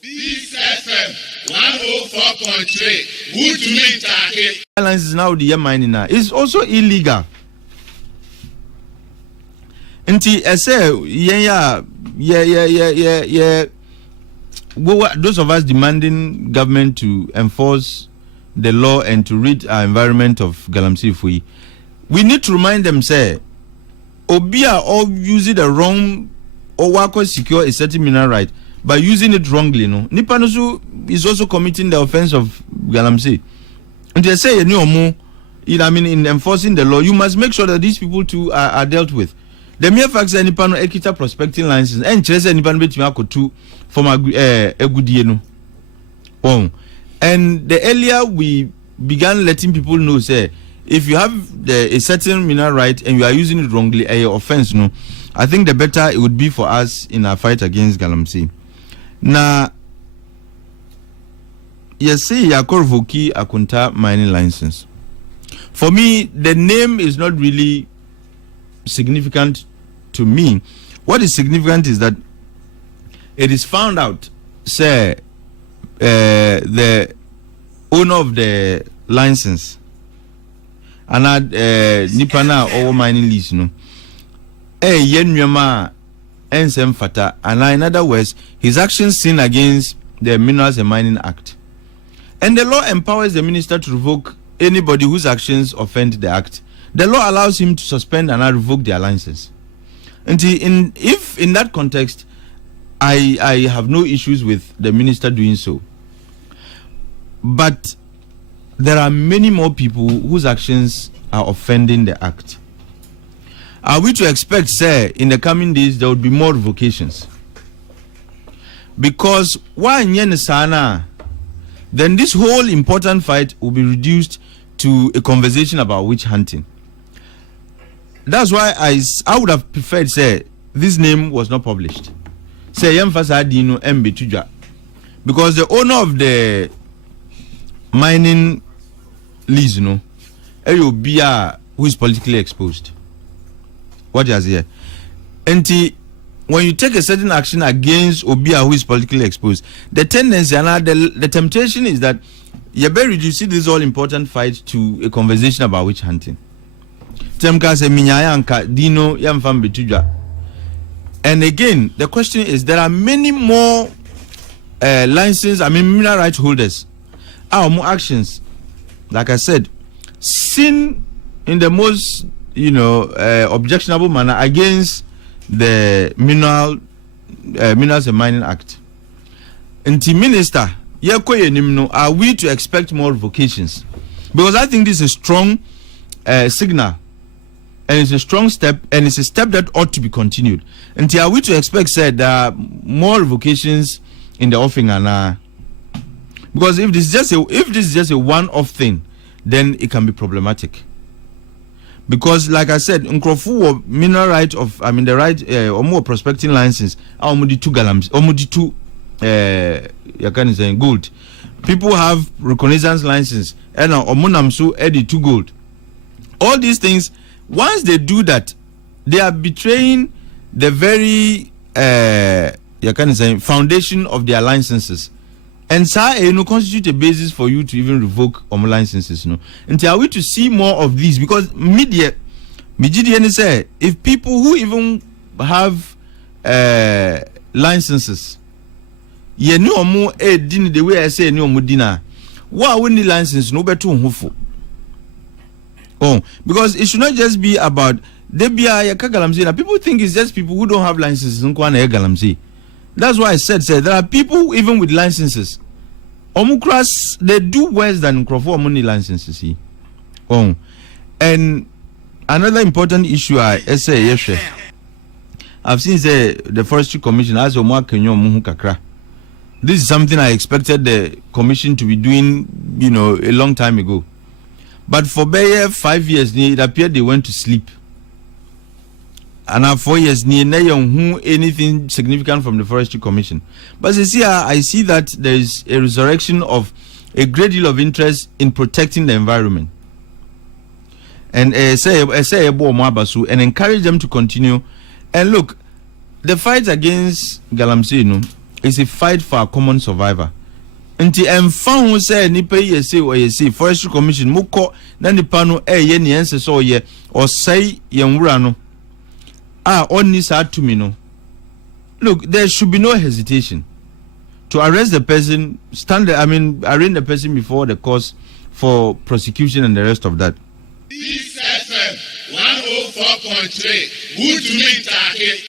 This FM 104.3. Good to meet you. Violence is now the mining now. It's also illegal. Nti ese those of us demanding government to enforce the law and to rid our environment of Galamsey, we need to remind them say obia or using the wrong or work secure a certain mineral right by using it wrongly. No, Nipanusu is also committing the offense of Galamsey. And they say in enforcing the law, you must make sure that these people too are dealt with. The mere fact that Nipano Ekita prospecting license and Chese Nipano Betimako too from a good no. Oh, and the earlier we began letting people know, say, if you have a certain mineral right and you are using it wrongly, a offense, no, I think the better it would be for us in our fight against Galamsey. Now, yes, say Revoking Akonta mining license. For me, the name is not really significant to me. What is significant is that it is found out, say, the owner of the license and Nipana or mining lease, no. Yenyama ensem fata, and in other words, his actions sin against the Minerals and Mining Act. And the law empowers the minister to revoke anybody whose actions offend the act. The law allows him to suspend and revoke their license. And if in that context, I have no issues with the minister doing so. But there are many more people whose actions are offending the act. Are we to expect, sir, in the coming days there will be more revocations? Because then this whole important fight will be reduced to a conversation about witch hunting. That's why I would have preferred, say, this name was not published. Say Yemfasadino Mbetuja. Because the owner of the mining lease, Eyobia, who is politically exposed. What is here? And when you take a certain action against Obia, who is politically exposed, the tendency and the temptation is that you better reduce this all important fight to a conversation about witch hunting. And again, the question is, there are many more mineral rights holders. Our more actions, like I said, sin in the most objectionable manner against the Minerals and Mining Act. And the minister, are we to expect more revocations? Because I think this is a strong signal, and it's a strong step, and it's a step that ought to be continued. And are we to expect, said, there are more revocations in the offing? Because if this is just a one-off thing, then it can be problematic. Because, like I said, Nkrofu mineral right of the right or more prospecting license, Omudi 2 Galamsey, Omudi 2 gold. People have reconnaissance license, and Omunamsu Eddie 2 gold. All these things, once they do that, they are betraying the very foundation of their licenses. And no constitute a basis for you to even revoke licenses. No, and are we to see more of these? Because media say, if people who even have licenses, the way I say no what winning license no better hopeful. Oh, because it should not just be about Galamsey. People think it's just people who don't have licenses in Galamsey. That's why I said there are people even with licenses. Omukras, they do worse than Crawford money licenses. Oh, and another important issue I say I've seen the Forestry Commission as Kakra. This is something I expected the commission to be doing, a long time ago. But for 5 years, it appeared they went to sleep. And now 4 years, anything significant from the Forestry Commission. But you see, I see that there is a resurrection of a great deal of interest in protecting the environment. And and encourage them to continue. And look, the fight against Galamsey, is a fight for a common survivor. Nti emfa ho say nipa yesi o yesi Forestry Commission mukọ na nipa no ye ne ense so ye osai yenwura no onni sa tumi no. Look, there should be no hesitation to arrest the person, arraign the person before the court for prosecution and the rest of that. This FM 104.3 Good to meet